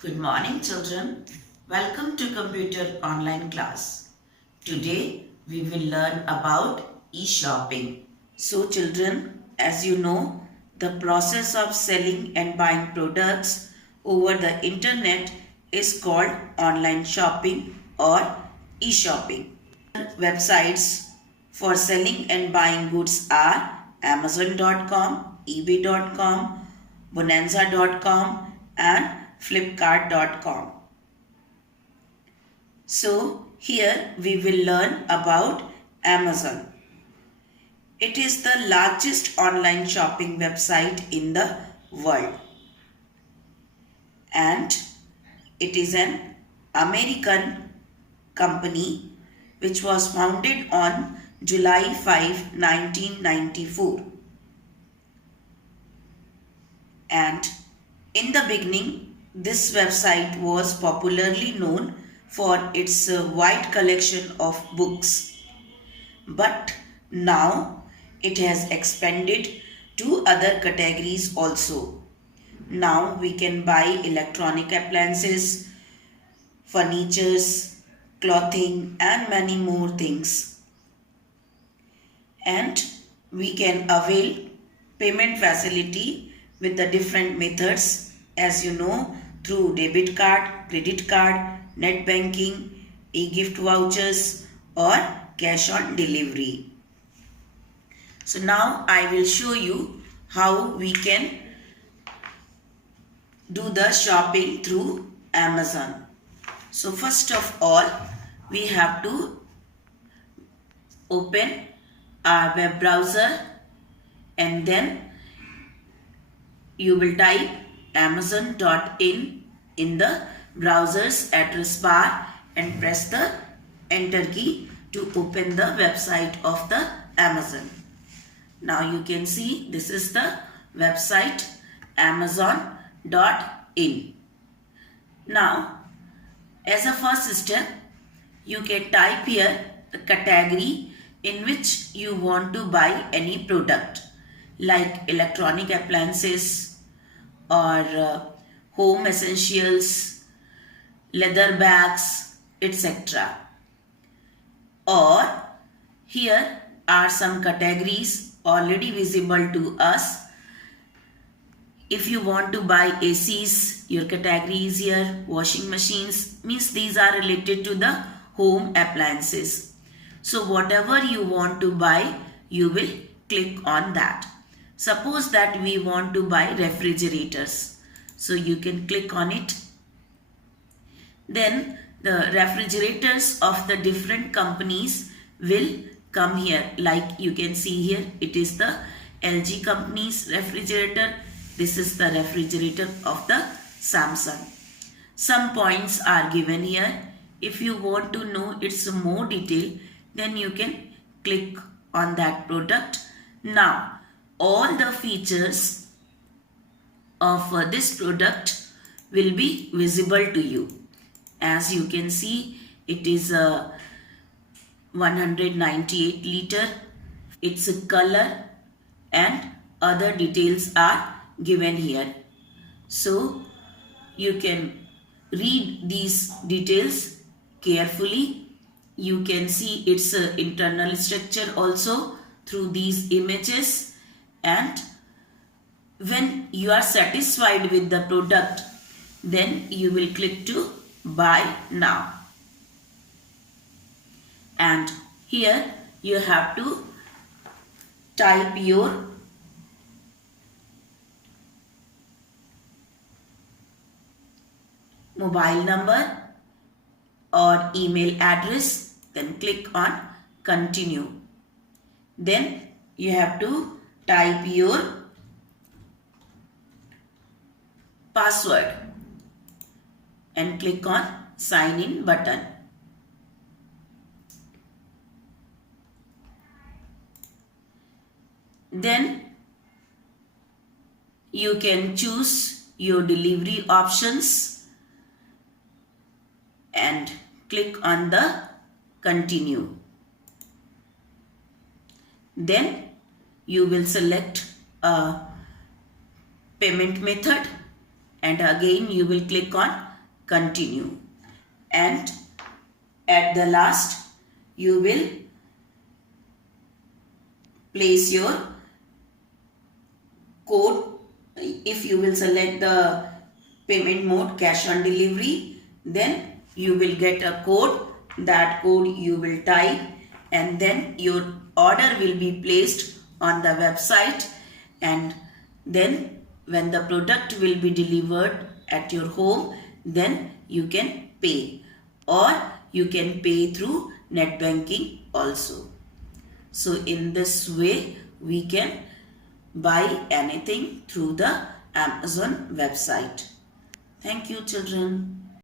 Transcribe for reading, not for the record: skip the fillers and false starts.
Good morning, children. Welcome to Computer Online class. Today we will learn about e-shopping. So, children, as you know, the process of selling and buying products over the internet is called online shopping or e-shopping. Websites for selling and buying goods are Amazon.com, eBay.com, Bonanza.com, and Flipkart.com. So, here we will learn about Amazon. It is the largest online shopping website in the world, and it is an American company which was founded on July 5, 1994. And in the beginning, this website was popularly known for its wide collection of books. But now it has expanded to other categories also. Now we can buy electronic appliances, furnitures, clothing, and many more things. And we can avail payment facility with the different methods, as you know, through debit card, credit card, net banking, e-gift vouchers, or cash on delivery. So now I will show you how we can do the shopping through Amazon. So first of all, we have to open our web browser, and then you will type amazon.in in the browser's address bar and press the enter key to open the website of the Amazon. Now you can see this is the website amazon.in. Now, as a first step, you can type here the category in which you want to buy any product, like electronic appliances or home essentials, leather bags, etc. Or here are some categories already visible to us. If you want to buy ACs, your category is here. Washing machines, means these are related to the home appliances. So whatever you want to buy, you will click on that. Suppose that we want to buy refrigerators. So you can click on it. Then the refrigerators of the different companies will come here. Like you can see here, it is the LG company's refrigerator. This is the refrigerator of the Samsung. Some points are given here. If you want to know its more detail, then you can click on that product. Now, all the features of this product will be visible to you. As you can see, it is a 198 liter. Its color and other details are given here. So you can read these details carefully. You can see its internal structure also through these images, and when you are satisfied with the product, then you will click to buy now. And here you have to type your mobile number or email address, then click on continue. Then you have to type your password and click on sign in button. Then you can choose your delivery options and click on the continue. Then you will select a payment method and again you will click on continue, and at the last you will place your code. If you will select the payment mode cash on delivery, then you will get a code. That code you will type, and then your order will be placed on the website, and then when the product will be delivered at your home, then you can pay, or you can pay through net banking also. So in this way we can buy anything through the Amazon website. Thank you, children.